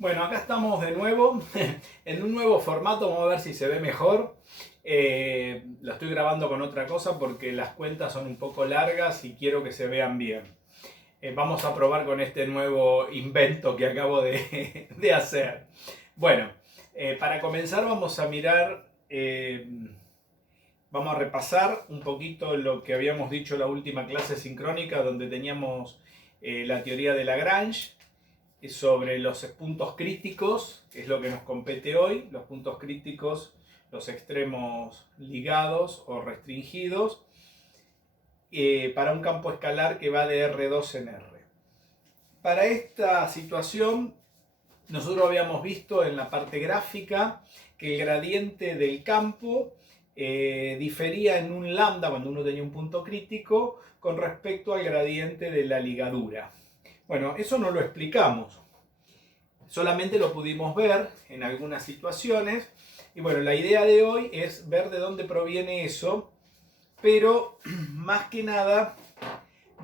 Bueno, acá estamos de nuevo en un nuevo formato, vamos a ver si se ve mejor. Lo estoy grabando con otra cosa porque las cuentas son un poco largas y quiero que se vean bien. Vamos a probar con este nuevo invento que acabo de hacer. Bueno, para comenzar vamos a mirar, vamos a repasar un poquito lo que habíamos dicho en la última clase sincrónica donde teníamos la teoría de Lagrange sobre los puntos críticos, que es lo que nos compete hoy, los puntos críticos, los extremos ligados o restringidos, para un campo escalar que va de R2 en R. Para esta situación, nosotros habíamos visto en la parte gráfica que el gradiente del campo difería en un lambda cuando uno tenía un punto crítico con respecto al gradiente de la ligadura. Bueno, eso no lo explicamos. Solamente lo pudimos ver en algunas situaciones. Y bueno, la idea de hoy es ver de dónde proviene eso, pero más que nada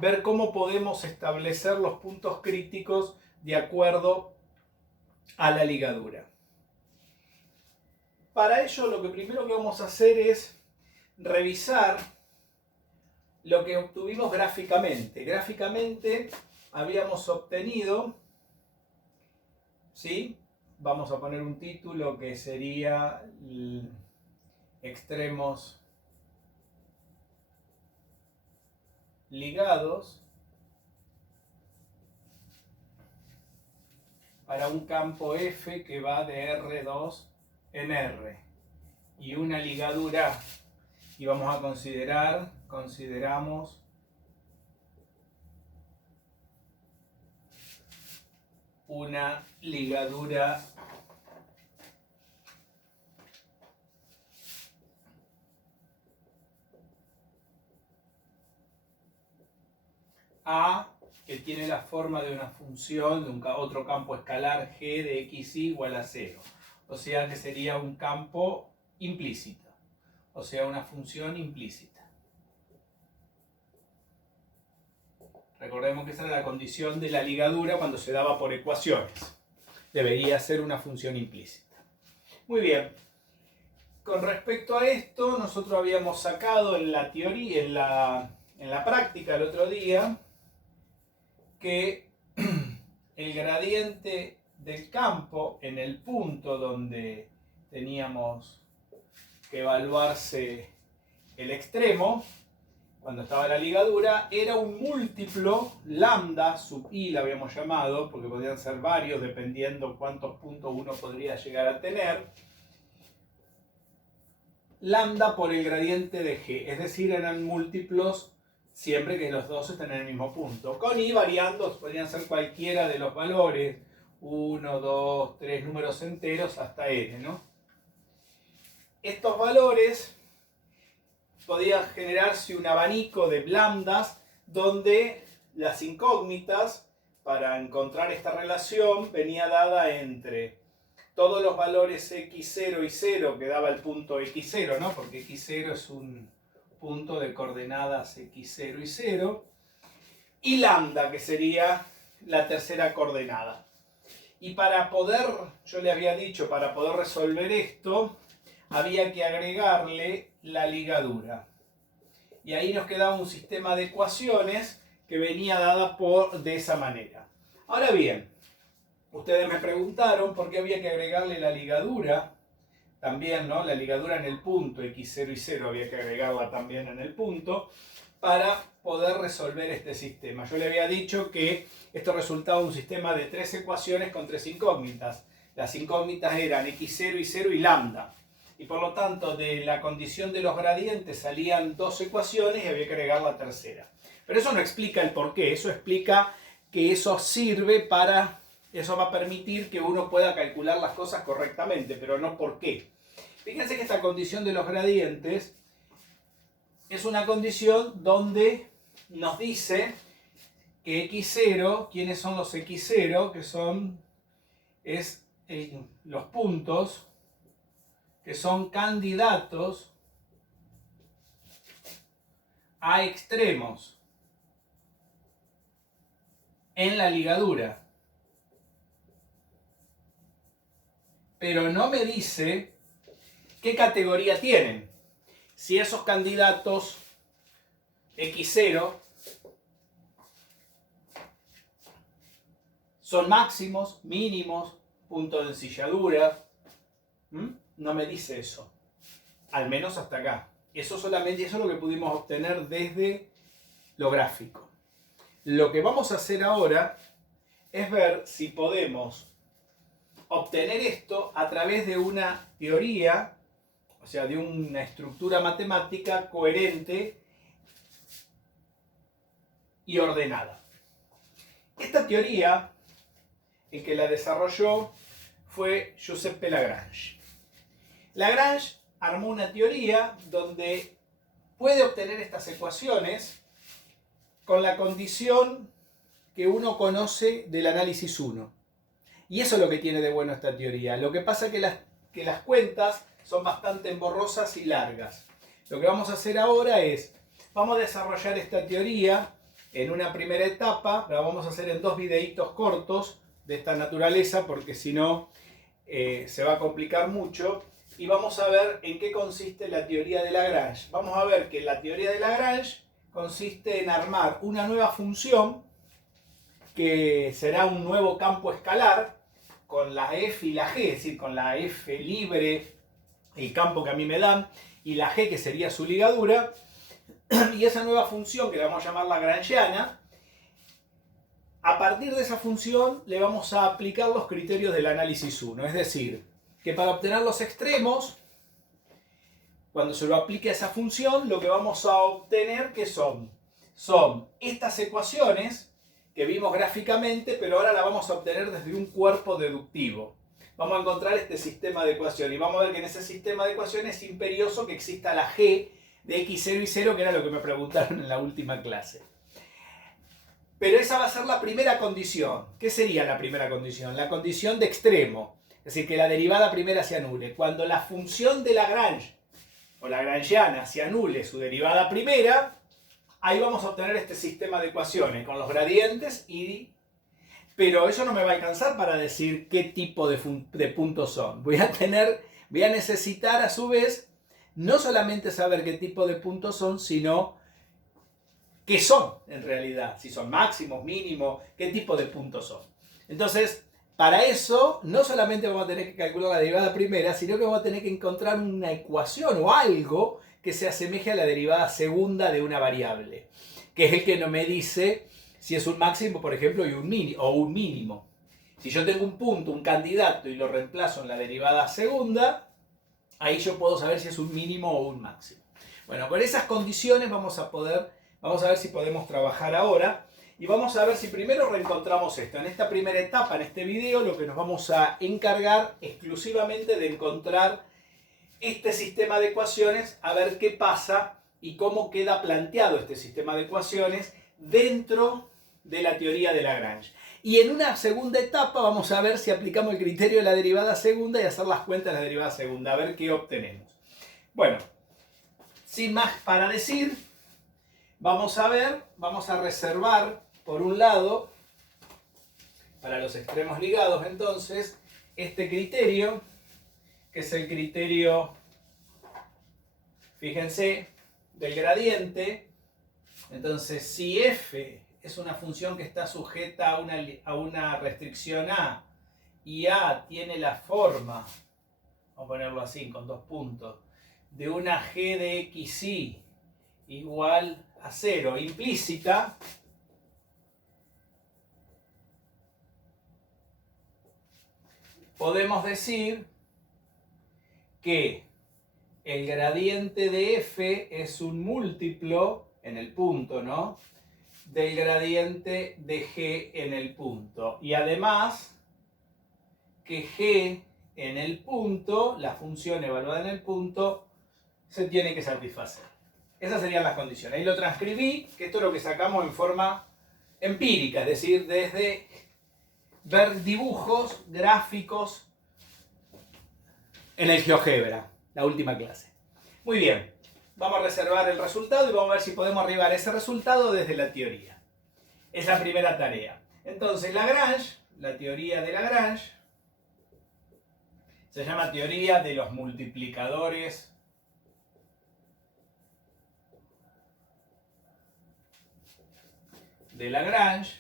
ver cómo podemos establecer los puntos críticos de acuerdo a la ligadura. Para ello, lo que primero que vamos a hacer es revisar lo que obtuvimos gráficamente. Gráficamente habíamos obtenido, ¿sí? Vamos a poner un título que sería extremos ligados para un campo F que va de R2 en R y una ligadura, y vamos a consideramos una ligadura A que tiene la forma de una función de otro campo escalar G de x igual a 0. O sea que sería un campo implícito, o sea una función implícita. Recordemos que esa era la condición de la ligadura cuando se daba por ecuaciones. Debería ser una función implícita. Muy bien. Con respecto a esto, nosotros habíamos sacado en la teoría, en la práctica el otro día, que el gradiente del campo en el punto donde teníamos que evaluarse el extremo, cuando estaba la ligadura, era un múltiplo lambda sub i, la habíamos llamado, porque podían ser varios dependiendo cuántos puntos uno podría llegar a tener, lambda por el gradiente de g, es decir, eran múltiplos siempre que los dos estén en el mismo punto. Con i variando, podrían ser cualquiera de los valores, 1, 2, 3 números enteros hasta n, ¿no? Estos valores podía generarse un abanico de lambdas donde las incógnitas para encontrar esta relación venía dada entre todos los valores x0 y 0 que daba el punto x0, ¿no? Porque x0 es un punto de coordenadas x0 y 0, y lambda, que sería la tercera coordenada. Y para poder, yo le había dicho, para poder resolver esto, había que agregarle la ligadura. Y ahí nos quedaba un sistema de ecuaciones que venía dada de esa manera. Ahora bien, ustedes me preguntaron por qué había que agregarle la ligadura. También, ¿no? La ligadura en el punto, x0 y 0, había que agregarla también en el punto para poder resolver este sistema. Yo le había dicho que esto resultaba un sistema de 3 ecuaciones con 3 incógnitas. Las incógnitas eran x0 y 0 y lambda. Y por lo tanto, de la condición de los gradientes salían 2 ecuaciones y había que agregar la tercera. Pero eso no explica el por qué, eso explica que eso sirve para, eso va a permitir que uno pueda calcular las cosas correctamente, pero no por qué. Fíjense que esta condición de los gradientes es una condición donde nos dice que x0, ¿quiénes son los x0? Que son los puntos que son candidatos a extremos en la ligadura. pero no me dice qué categoría tienen. Si esos candidatos X0 son máximos, mínimos, punto de ensilladura. No me dice eso. Al menos hasta acá. Eso solamente, eso es lo que pudimos obtener desde lo gráfico. Lo que vamos a hacer ahora es ver si podemos obtener esto a través de una teoría, o sea, de una estructura matemática coherente y ordenada. Esta teoría, el que la desarrolló fue Giuseppe Lagrange. Lagrange armó una teoría donde puede obtener estas ecuaciones con la condición que uno conoce del análisis 1. Y eso es lo que tiene de bueno esta teoría. Lo que pasa es que las cuentas son bastante emborrosas y largas. Lo que vamos a hacer ahora es, vamos a desarrollar esta teoría en una primera etapa, la vamos a hacer en 2 videitos cortos de esta naturaleza, porque si no se va a complicar mucho. Y vamos a ver en qué consiste la teoría de Lagrange. Vamos a ver que la teoría de Lagrange consiste en armar una nueva función que será un nuevo campo escalar con la f y la g, es decir, con la f libre, el campo que a mí me dan, y la g que sería su ligadura. Y esa nueva función, que la vamos a llamar lagrangiana, a partir de esa función le vamos a aplicar los criterios del análisis 1. Es decir, que para obtener los extremos, cuando se lo aplique a esa función, lo que vamos a obtener que son estas ecuaciones que vimos gráficamente, pero ahora la vamos a obtener desde un cuerpo deductivo. Vamos a encontrar este sistema de ecuaciones y vamos a ver que en ese sistema de ecuaciones es imperioso que exista la g de x0 y 0, que era lo que me preguntaron en la última clase. Pero esa va a ser la primera condición. ¿Qué sería la primera condición? La condición de extremo. Es decir, que la derivada primera se anule. Cuando la función de Lagrange o lagrangiana se anule su derivada primera, ahí vamos a obtener este sistema de ecuaciones con los gradientes pero eso no me va a alcanzar para decir qué tipo de puntos son. Voy a necesitar a su vez no solamente saber qué tipo de puntos son, sino qué son en realidad. Si son máximos, mínimos, qué tipo de puntos son. Entonces, para eso no solamente vamos a tener que calcular la derivada primera, sino que vamos a tener que encontrar una ecuación o algo que se asemeje a la derivada segunda de una variable, que es el que no me dice si es un máximo, por ejemplo, o un mínimo. Si yo tengo un punto, un candidato, y lo reemplazo en la derivada segunda, ahí yo puedo saber si es un mínimo o un máximo. Bueno, con esas condiciones vamos a ver si podemos trabajar ahora. Y vamos a ver si primero reencontramos esto. En esta primera etapa, en este video, lo que nos vamos a encargar exclusivamente de encontrar este sistema de ecuaciones, a ver qué pasa y cómo queda planteado este sistema de ecuaciones dentro de la teoría de Lagrange. Y en una segunda etapa vamos a ver si aplicamos el criterio de la derivada segunda y hacer las cuentas de la derivada segunda, a ver qué obtenemos. Bueno, sin más para decir, vamos a reservar por un lado, para los extremos ligados entonces, este criterio, que es el criterio, fíjense, del gradiente. Entonces, si f es una función que está sujeta a una restricción a, y a tiene la forma, vamos a ponerlo así, con 2 puntos, de una g de xy igual a 0 implícita, podemos decir que el gradiente de f es un múltiplo en el punto, ¿no?, del gradiente de g en el punto. Y además que g en el punto, la función evaluada en el punto, se tiene que satisfacer. Esas serían las condiciones. Ahí lo transcribí, que esto es lo que sacamos en forma empírica, es decir, desde ver dibujos, gráficos en el GeoGebra, la última clase. Muy bien, vamos a reservar el resultado y vamos a ver si podemos arribar a ese resultado desde la teoría. Es la primera tarea. Entonces, Lagrange, la teoría de Lagrange, Se llama teoría de los multiplicadores de Lagrange.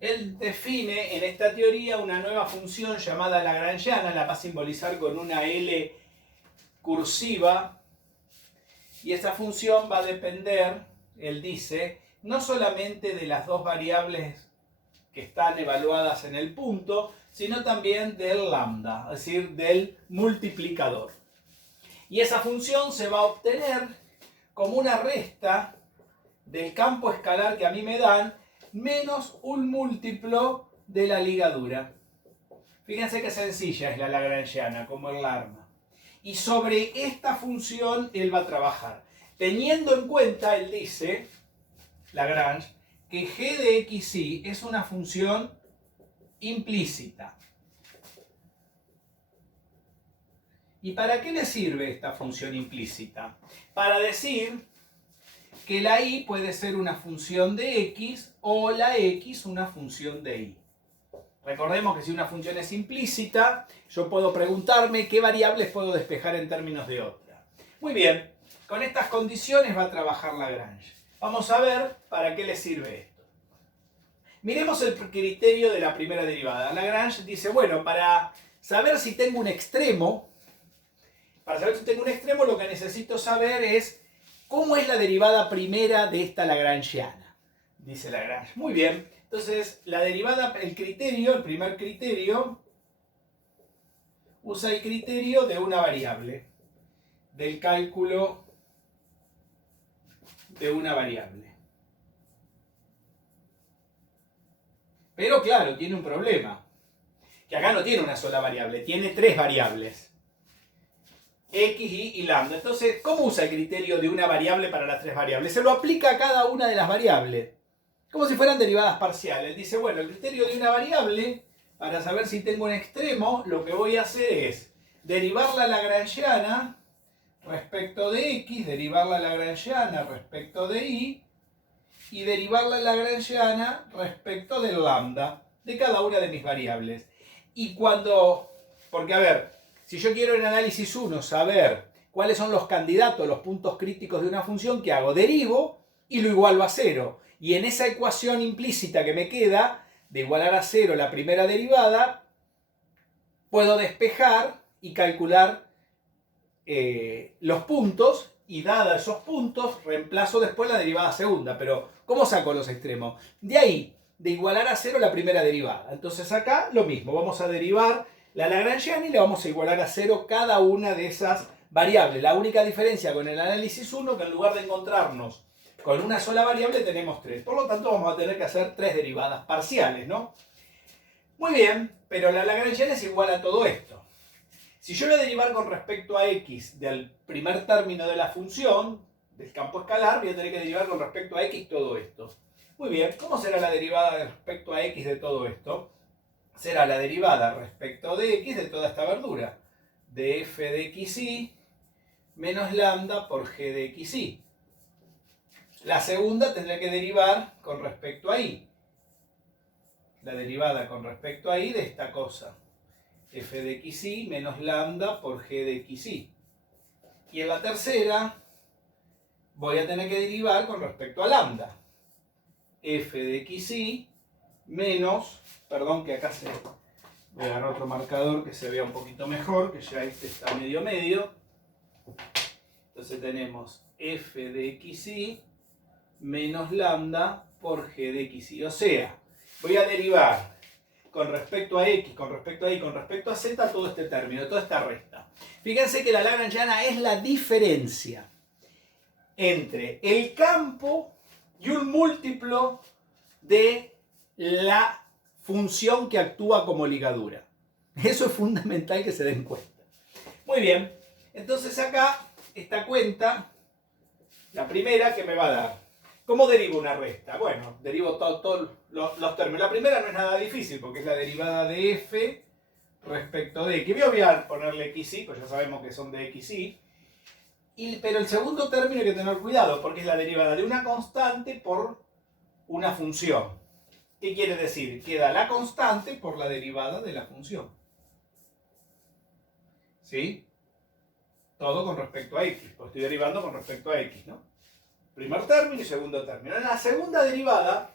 Él define en esta teoría una nueva función llamada lagrangiana, la va a simbolizar con una L cursiva, y esa función va a depender, él dice, no solamente de las dos variables que están evaluadas en el punto, sino también del lambda, es decir, del multiplicador. Y esa función se va a obtener como una resta del campo escalar que a mí me dan, menos un múltiplo de la ligadura. Fíjense qué sencilla es la lagrangiana, como el arma. Y sobre esta función él va a trabajar, teniendo en cuenta, él dice, Lagrange, que g de xy es una función implícita. ¿Y para qué le sirve esta función implícita? Para decir que la y puede ser una función de x o la x una función de y. Recordemos que si una función es implícita, yo puedo preguntarme qué variables puedo despejar en términos de otra. Muy bien, con estas condiciones va a trabajar Lagrange. Vamos a ver para qué le sirve esto. Miremos el criterio de la primera derivada. Lagrange dice, bueno, para saber si tengo un extremo, lo que necesito saber es cómo es la derivada primera de esta lagrangiana, dice Lagrange. Muy bien, entonces la derivada, el primer criterio, usa el criterio de una variable, del cálculo de una variable. Pero claro, tiene un problema, que acá no tiene una sola variable, tiene tres variables. X, Y y lambda. Entonces, ¿cómo usa el criterio de una variable para las tres variables? Se lo aplica a cada una de las variables, como si fueran derivadas parciales. Dice, bueno, el criterio de una variable, para saber si tengo un extremo, lo que voy a hacer es derivar la lagrangiana respecto de X, derivar la lagrangiana respecto de Y, y derivar la lagrangiana respecto del lambda, de cada una de mis variables. Y porque a ver, si yo quiero en análisis 1 saber cuáles son los candidatos, los puntos críticos de una función, ¿qué hago? Derivo y lo igualo a 0. Y en esa ecuación implícita que me queda, de igualar a 0 la primera derivada, puedo despejar y calcular los puntos, y dada esos puntos, reemplazo después la derivada segunda. Pero, ¿cómo saco los extremos? De ahí, de igualar a 0 la primera derivada. Entonces acá lo mismo, vamos a derivar la lagrangiana y le vamos a igualar a 0 cada una de esas variables. La única diferencia con el análisis 1 que en lugar de encontrarnos con una sola variable tenemos 3. Por lo tanto vamos a tener que hacer 3 derivadas parciales, ¿no? Muy bien, pero la lagrangiana es igual a todo esto. Si yo voy a derivar con respecto a x del primer término de la función, del campo escalar, voy a tener que derivar con respecto a x todo esto. Muy bien, ¿cómo será la derivada respecto a x de todo esto? Será la derivada respecto de x de toda esta verdura, de f de xy menos lambda por g de xy. La segunda tendrá que derivar con respecto a y. La derivada con respecto a y de esta cosa, f de xy menos lambda por g de xy. Y en la tercera voy a tener que derivar con respecto a lambda, f de xy menos, perdón que acá voy a agarrar otro marcador que se vea un poquito mejor, que ya este está medio. Entonces tenemos f de xy menos lambda por g de xy. O sea, voy a derivar con respecto a x, con respecto a y, con respecto a z todo este término, toda esta resta. Fíjense que la lagrangiana es la diferencia entre el campo y un múltiplo de la función que actúa como ligadura. Eso es fundamental que se den cuenta. Muy bien, entonces acá esta cuenta, la primera que me va a dar. ¿Cómo derivo una resta? Bueno, derivo todos los términos. La primera no es nada difícil porque es la derivada de f respecto de x. Voy a ponerle xy, pues ya sabemos que son de xy. Pero el segundo término hay que tener cuidado porque es la derivada de una constante por una función. ¿Qué quiere decir? Queda la constante por la derivada de la función. ¿Sí? Todo con respecto a x, pues estoy derivando con respecto a x, ¿no? Primer término y segundo término. En la segunda derivada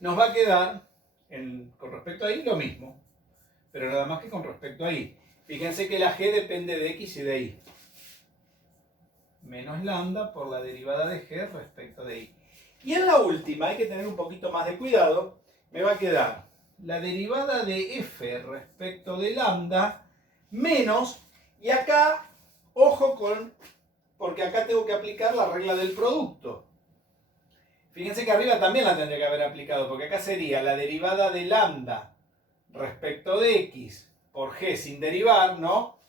nos va a quedar, con respecto a y, lo mismo, pero nada más que con respecto a y. Fíjense que la g depende de x y de y. Menos lambda por la derivada de g respecto de y. Y en la última, hay que tener un poquito más de cuidado, me va a quedar la derivada de f respecto de lambda menos, y acá, ojo porque acá tengo que aplicar la regla del producto. Fíjense que arriba también la tendría que haber aplicado, porque acá sería la derivada de lambda respecto de x por g sin derivar, ¿no?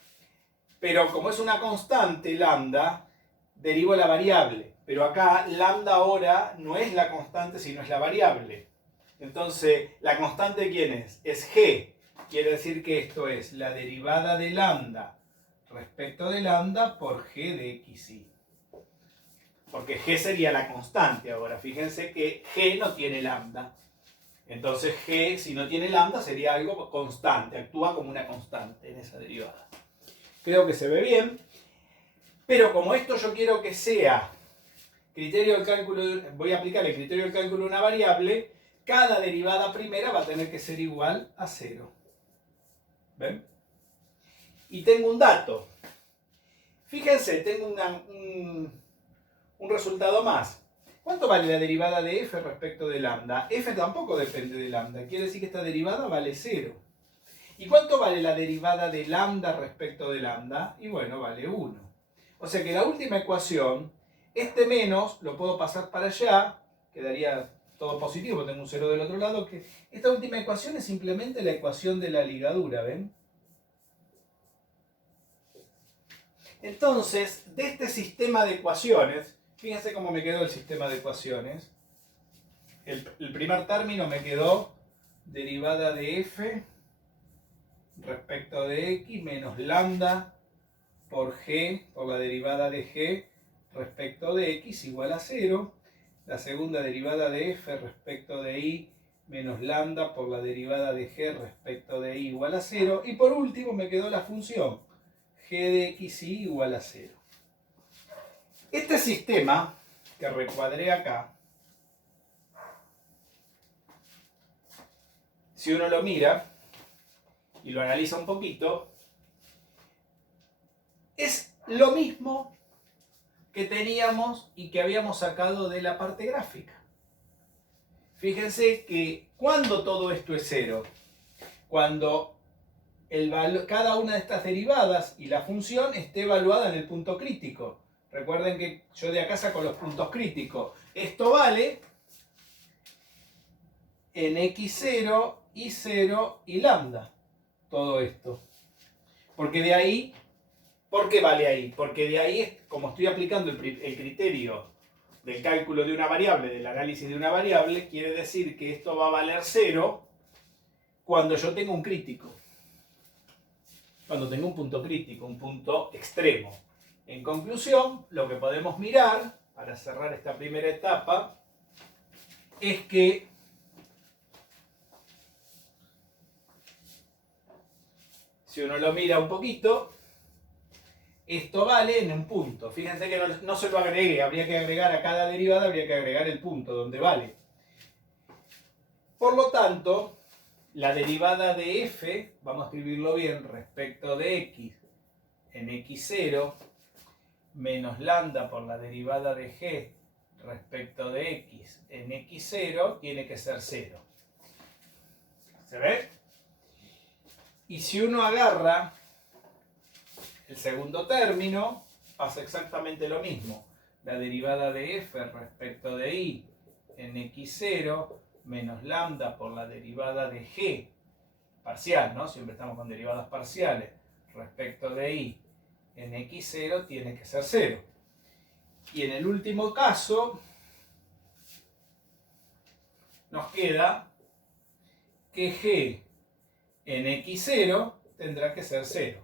Pero como es una constante lambda, derivo la variable. Pero acá lambda ahora no es la constante, sino es la variable. Entonces, ¿la constante quién es? Es g. Quiere decir que esto es la derivada de lambda respecto de lambda por g de xy. Porque g sería la constante ahora. Fíjense que g no tiene lambda. Entonces g, si no tiene lambda, sería algo constante. Actúa como una constante en esa derivada. Creo que se ve bien. Pero como esto yo quiero que sea criterio del cálculo, voy a aplicar el criterio del cálculo de una variable, cada derivada primera va a tener que ser igual a 0. ¿Ven? Y tengo un dato. Fíjense, tengo un resultado más. ¿Cuánto vale la derivada de f respecto de lambda? F tampoco depende de lambda. Quiere decir que esta derivada vale 0. ¿Y cuánto vale la derivada de lambda respecto de lambda? Y bueno, vale 1. O sea que la última ecuación, este menos lo puedo pasar para allá, quedaría todo positivo, tengo un 0 del otro lado. Que esta última ecuación es simplemente la ecuación de la ligadura, ¿ven? Entonces, de este sistema de ecuaciones, fíjense cómo me quedó el sistema de ecuaciones. El primer término me quedó derivada de f respecto de x menos lambda por g, por la derivada de g respecto de x igual a 0. La segunda derivada de f respecto de y menos lambda por la derivada de g respecto de y igual a 0. Y por último me quedó la función g de xy igual a 0. Este sistema que recuadré acá, si uno lo mira y lo analiza un poquito, es lo mismo que teníamos y que habíamos sacado de la parte gráfica. Fíjense que cuando todo esto es 0, cuando cada una de estas derivadas y la función esté evaluada en el punto crítico. Recuerden que yo de acá saco los puntos críticos. Esto vale en x0, y0 y lambda. Todo esto. Porque de ahí, ¿por qué vale ahí? Porque de ahí, como estoy aplicando el criterio del cálculo de una variable, del análisis de una variable, quiere decir que esto va a valer 0 cuando yo tengo un crítico. Cuando tengo un punto crítico, un punto extremo. En conclusión, lo que podemos mirar, para cerrar esta primera etapa, es que si uno lo mira un poquito, esto vale en un punto. Fíjense que no se lo agregué, habría que agregar a cada derivada, habría que agregar el punto donde vale. Por lo tanto, la derivada de f, vamos a escribirlo bien, respecto de x en x0 menos lambda por la derivada de g respecto de x en x0 tiene que ser 0. ¿Se ve? Y si uno agarra el segundo término, pasa exactamente lo mismo. La derivada de f respecto de y en x0 menos lambda por la derivada de g parcial, ¿no? Siempre estamos con derivadas parciales, respecto de y en x0 tiene que ser 0. Y en el último caso nos queda que g en x0 tendrá que ser 0.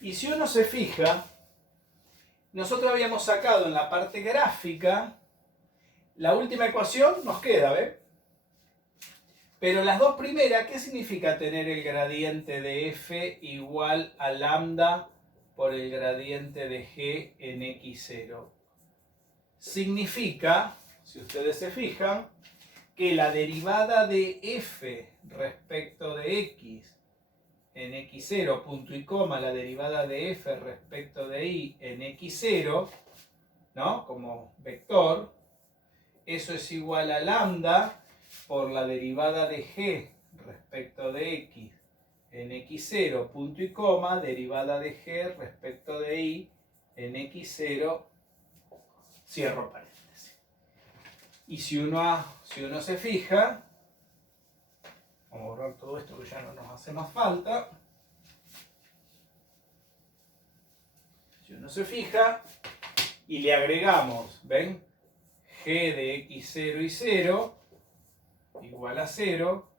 Y si uno se fija, nosotros habíamos sacado en la parte gráfica la última ecuación, nos queda, ¿ves? Pero las dos primeras, ¿qué significa tener el gradiente de f igual a lambda por el gradiente de g en x0? Significa, si ustedes se fijan, que la derivada de f respecto de x en x0, punto y coma, la derivada de f respecto de y en x0, ¿no? Como vector, eso es igual a lambda por la derivada de g respecto de x en x0, punto y coma, derivada de g respecto de y en x0, cierro paréntesis. Y si uno se fija, vamos a borrar todo esto que ya no nos hace más falta. Si uno se fija y le agregamos, ¿ven? G de x0 y 0 igual a 0.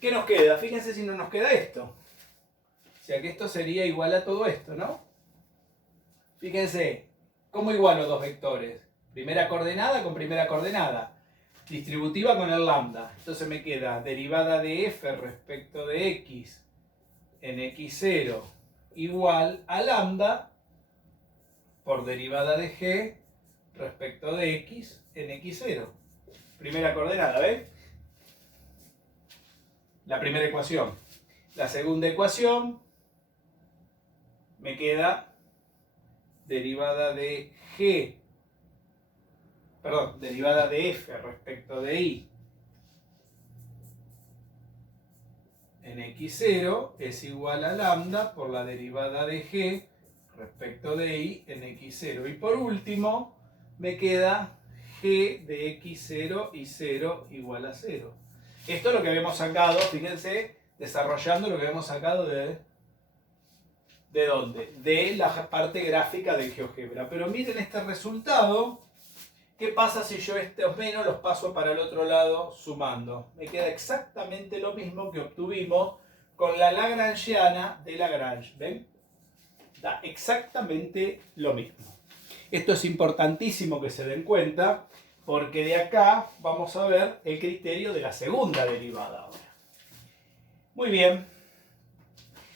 ¿Qué nos queda? Fíjense si no nos queda esto. O sea que esto sería igual a todo esto, ¿no? Fíjense, ¿cómo igualo dos vectores? Primera coordenada con primera coordenada. Distributiva con el lambda. Entonces me queda derivada de f respecto de x en x0 igual a lambda por derivada de g respecto de x en x0. Primera coordenada, ¿ves? La primera ecuación. La segunda ecuación me queda derivada de g, perdón, derivada de f respecto de y en x0 es igual a lambda por la derivada de g respecto de y en x0. Y por último me queda g de x0 y 0 igual a 0. Esto es lo que habíamos sacado, fíjense, desarrollando lo que habíamos sacado ¿de dónde? De la parte gráfica del GeoGebra. Pero miren este resultado. ¿Qué pasa si yo estos menos los paso para el otro lado sumando? Me queda exactamente lo mismo que obtuvimos con la lagrangiana de Lagrange. ¿Ven? Da exactamente lo mismo. Esto es importantísimo que se den cuenta, porque de acá vamos a ver el criterio de la segunda derivada ahora. Muy bien.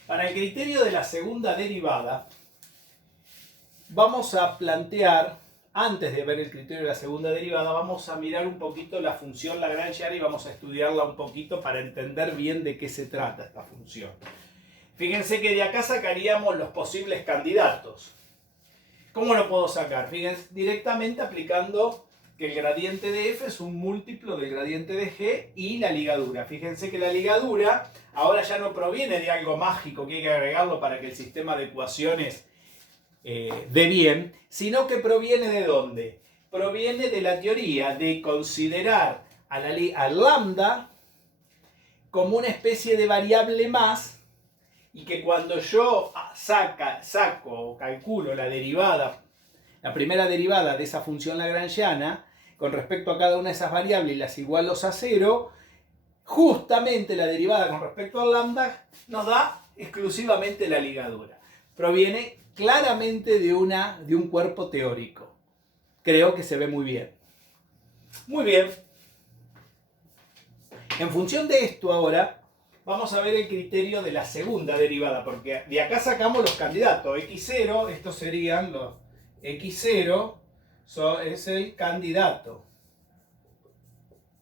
Para el criterio de la segunda derivada, vamos a plantear, antes de ver el criterio de la segunda derivada, vamos a mirar un poquito la función lagrangiana y vamos a estudiarla un poquito para entender bien de qué se trata esta función. Fíjense que de acá sacaríamos los posibles candidatos. ¿Cómo lo puedo sacar? Fíjense, directamente aplicando que el gradiente de f es un múltiplo del gradiente de g y la ligadura. Fíjense que la ligadura ahora ya no proviene de algo mágico que hay que agregarlo para que el sistema de ecuaciones dé bien, sino que proviene ¿de dónde? Proviene de la teoría de considerar al lambda como una especie de variable más, y que cuando yo saco o calculo la derivada, la primera derivada de esa función lagrangiana con respecto a cada una de esas variables y las igualo a 0, justamente la derivada con respecto al lambda nos da exclusivamente la ligadura. Proviene claramente de un cuerpo teórico. Creo que se ve muy bien. Muy bien. En función de esto ahora, vamos a ver el criterio de la segunda derivada, porque de acá sacamos los candidatos. x0, estos serían los x0, es el candidato.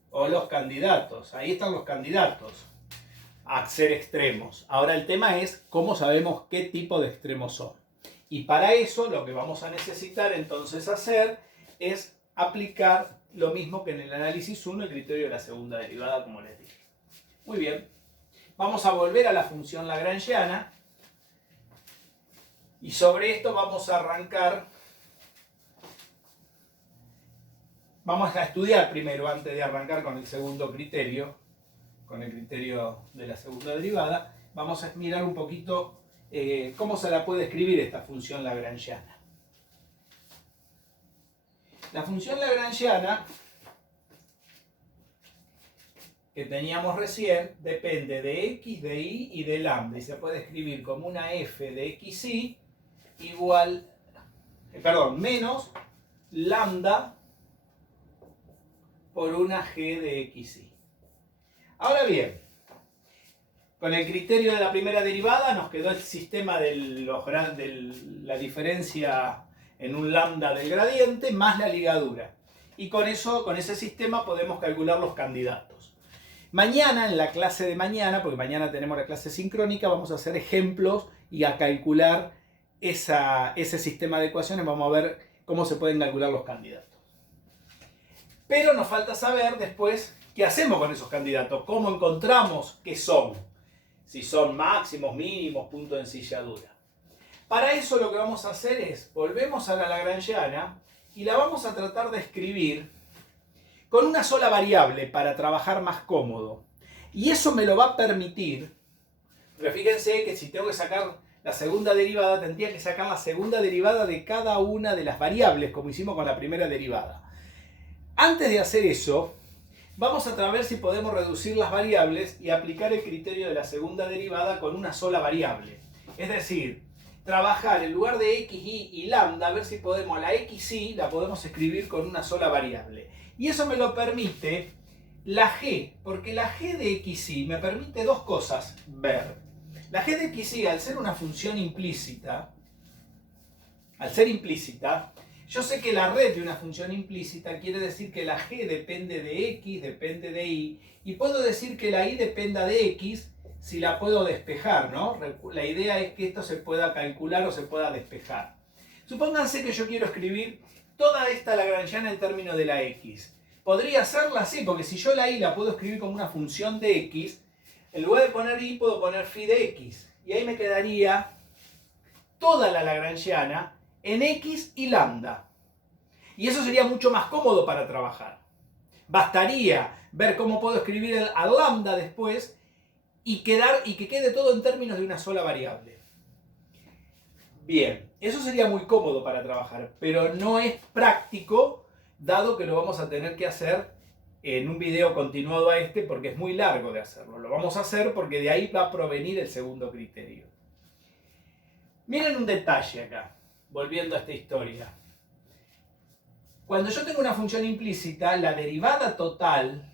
O los candidatos. Ahí están los candidatos a ser extremos. Ahora el tema es cómo sabemos qué tipo de extremos son. Y para eso lo que vamos a necesitar entonces hacer es aplicar lo mismo que en el análisis 1, el criterio de la segunda derivada, como les dije. Muy bien. Vamos a volver a la función lagrangiana. Y sobre esto vamos a arrancar. Vamos a estudiar primero, antes de arrancar con el segundo criterio, con el criterio de la segunda derivada, vamos a mirar un poquito cómo se la puede escribir esta función lagrangiana. La función lagrangiana que teníamos recién depende de x, de y y de lambda, y se puede escribir como una f de xy igual, menos lambda por una g de xy. Ahora bien, con el criterio de la primera derivada nos quedó el sistema de la diferencia en un lambda del gradiente más la ligadura. Y con eso, con ese sistema podemos calcular los candidatos. Mañana, en la clase de mañana, porque mañana tenemos la clase sincrónica, vamos a hacer ejemplos y a calcular ese sistema de ecuaciones. Vamos a ver cómo se pueden calcular los candidatos. Pero nos falta saber después qué hacemos con esos candidatos, cómo encontramos qué son, si son máximos, mínimos, punto de ensilladura. Para eso lo que vamos a hacer es, volvemos a la lagrangiana y la vamos a tratar de escribir con una sola variable para trabajar más cómodo. Y eso me lo va a permitir, porque fíjense que si tengo que sacar la segunda derivada, tendría que sacar la segunda derivada de cada una de las variables, como hicimos con la primera derivada. Antes de hacer eso, vamos a ver si podemos reducir las variables y aplicar el criterio de la segunda derivada con una sola variable. Es decir, trabajar en lugar de xy y lambda, a ver si podemos la xy la podemos escribir con una sola variable. Y eso me lo permite la g, porque la g de xy me permite dos cosas ver. La g de xy, al ser una función implícita, yo sé que la red de una función implícita quiere decir que la g depende de x, depende de y, y puedo decir que la y dependa de x si la puedo despejar, ¿no? La idea es que esto se pueda calcular o se pueda despejar. Supónganse que yo quiero escribir toda esta lagrangiana en términos de la x. Podría hacerla así, porque si yo la y la puedo escribir como una función de x, en lugar de poner y puedo poner phi de x. Y ahí me quedaría toda la lagrangiana en x y lambda. Y eso sería mucho más cómodo para trabajar. Bastaría ver cómo puedo escribir al lambda después y que quede todo en términos de una sola variable. Bien, eso sería muy cómodo para trabajar, pero no es práctico, dado que lo vamos a tener que hacer en un video continuado a este, porque es muy largo de hacerlo. Lo vamos a hacer porque de ahí va a provenir el segundo criterio. Miren un detalle acá, volviendo a esta historia. Cuando yo tengo una función implícita, la derivada total,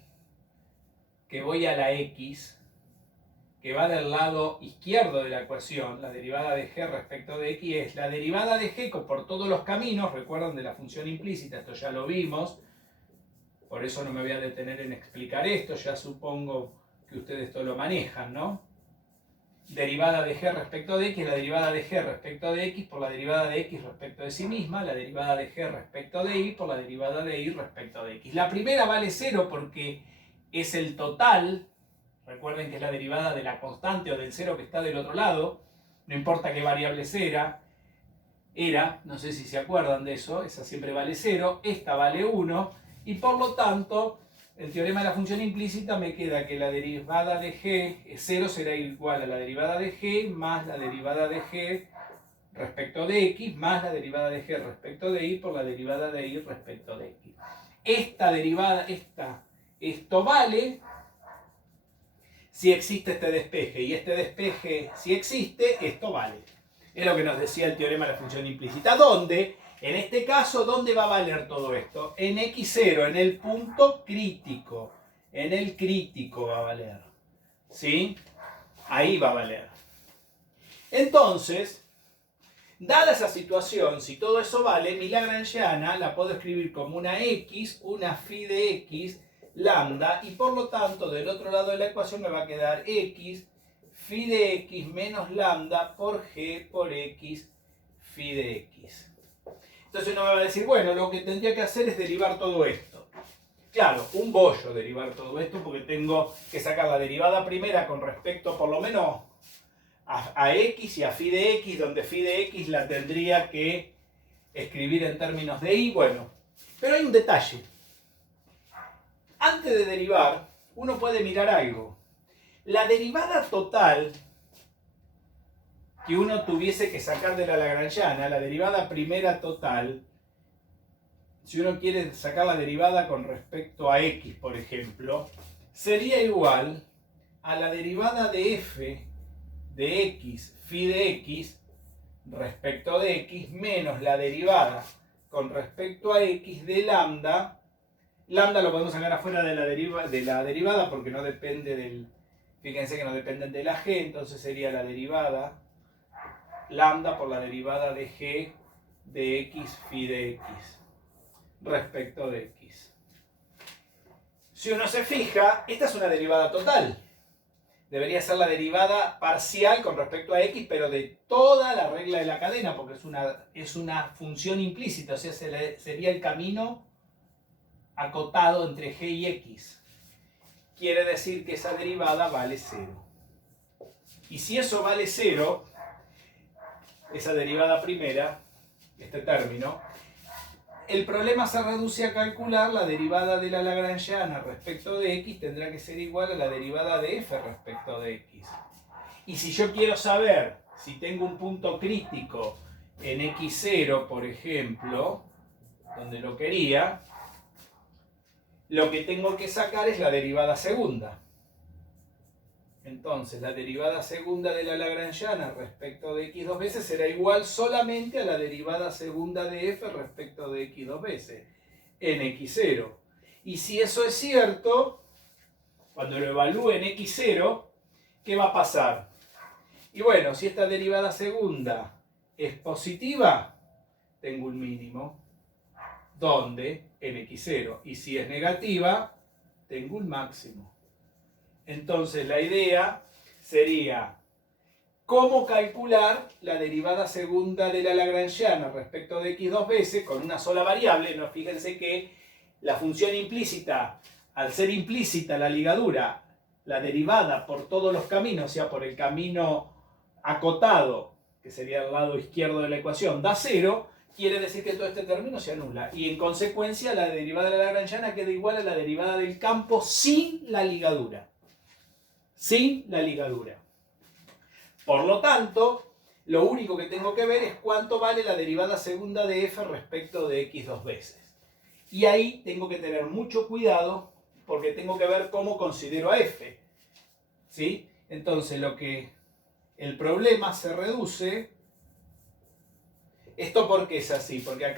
que voy a la x, que va del lado izquierdo de la ecuación, la derivada de g respecto de x, es la derivada de g por todos los caminos, recuerdan de la función implícita, esto ya lo vimos, por eso no me voy a detener en explicar esto, ya supongo que ustedes todo lo manejan, ¿no? Derivada de g respecto de x, la derivada de g respecto de x por la derivada de x respecto de sí misma, la derivada de g respecto de y por la derivada de y respecto de x. La primera vale 0 porque es el total, recuerden que es la derivada de la constante o del cero que está del otro lado, no importa qué variable era, no sé si se acuerdan de eso, esa siempre vale 0, esta vale 1, y por lo tanto, el teorema de la función implícita me queda que la derivada de g, 0 será igual a la derivada de g más la derivada de g respecto de x más la derivada de g respecto de y por la derivada de y respecto de x. Esta derivada, esto vale si existe este despeje, y este despeje, si existe, esto vale. Es lo que nos decía el teorema de la función implícita. ¿Dónde? En este caso, ¿dónde va a valer todo esto? En x0, en el punto crítico. En el crítico va a valer. ¿Sí? Ahí va a valer. Entonces, dada esa situación, si todo eso vale, mi lagrangiana la puedo escribir como una x, una phi de x, lambda, y por lo tanto del otro lado de la ecuación me va a quedar x phi de x menos lambda por g por x phi de x. Entonces uno me va a decir, bueno, lo que tendría que hacer es derivar todo esto. Claro, un bollo derivar todo esto porque tengo que sacar la derivada primera con respecto por lo menos a x y a phi de x, donde phi de x la tendría que escribir en términos de y. Bueno, pero hay un detalle. Antes de derivar, uno puede mirar algo. La derivada total que uno tuviese que sacar de la lagrangiana, la derivada primera total, si uno quiere sacar la derivada con respecto a x, por ejemplo, sería igual a la derivada de f de x, phi de x, respecto de x, menos la derivada con respecto a x de lambda. Lambda lo podemos sacar afuera de la derivada porque no depende del... Fíjense que no dependen de la g, entonces sería la derivada lambda por la derivada de g de x phi de x respecto de x. Si uno se fija, esta es una derivada total. Debería ser la derivada parcial con respecto a x, pero de toda la regla de la cadena, porque es una función implícita, o sea, sería el camino acotado entre g y x. Quiere decir que esa derivada vale 0. Y si eso vale 0, esa derivada primera, este término, el problema se reduce a calcular la derivada de la lagrangiana respecto de x tendrá que ser igual a la derivada de f respecto de x. Y si yo quiero saber si tengo un punto crítico en x0, por ejemplo, donde lo quería, lo que tengo que sacar es la derivada segunda. Entonces, la derivada segunda de la lagrangiana respecto de x dos veces será igual solamente a la derivada segunda de f respecto de x dos veces en x0. Y si eso es cierto, cuando lo evalúe en x0, ¿qué va a pasar? Y bueno, si esta derivada segunda es positiva, tengo un mínimo. ¿Dónde? En x0. Y si es negativa, tengo un máximo. Entonces la idea sería cómo calcular la derivada segunda de la lagrangiana respecto de x dos veces con una sola variable. No, fíjense que la función implícita, al ser implícita la ligadura, la derivada por todos los caminos, o sea, por el camino acotado, que sería el lado izquierdo de la ecuación, da 0, quiere decir que todo este término se anula. Y en consecuencia la derivada de la lagrangiana queda igual a la derivada del campo sin la ligadura. Sin la ligadura. Por lo tanto, lo único que tengo que ver es cuánto vale la derivada segunda de f respecto de x dos veces. Y ahí tengo que tener mucho cuidado porque tengo que ver cómo considero a f. ¿Sí? Entonces, el problema se reduce... ¿Esto por qué es así? Porque acá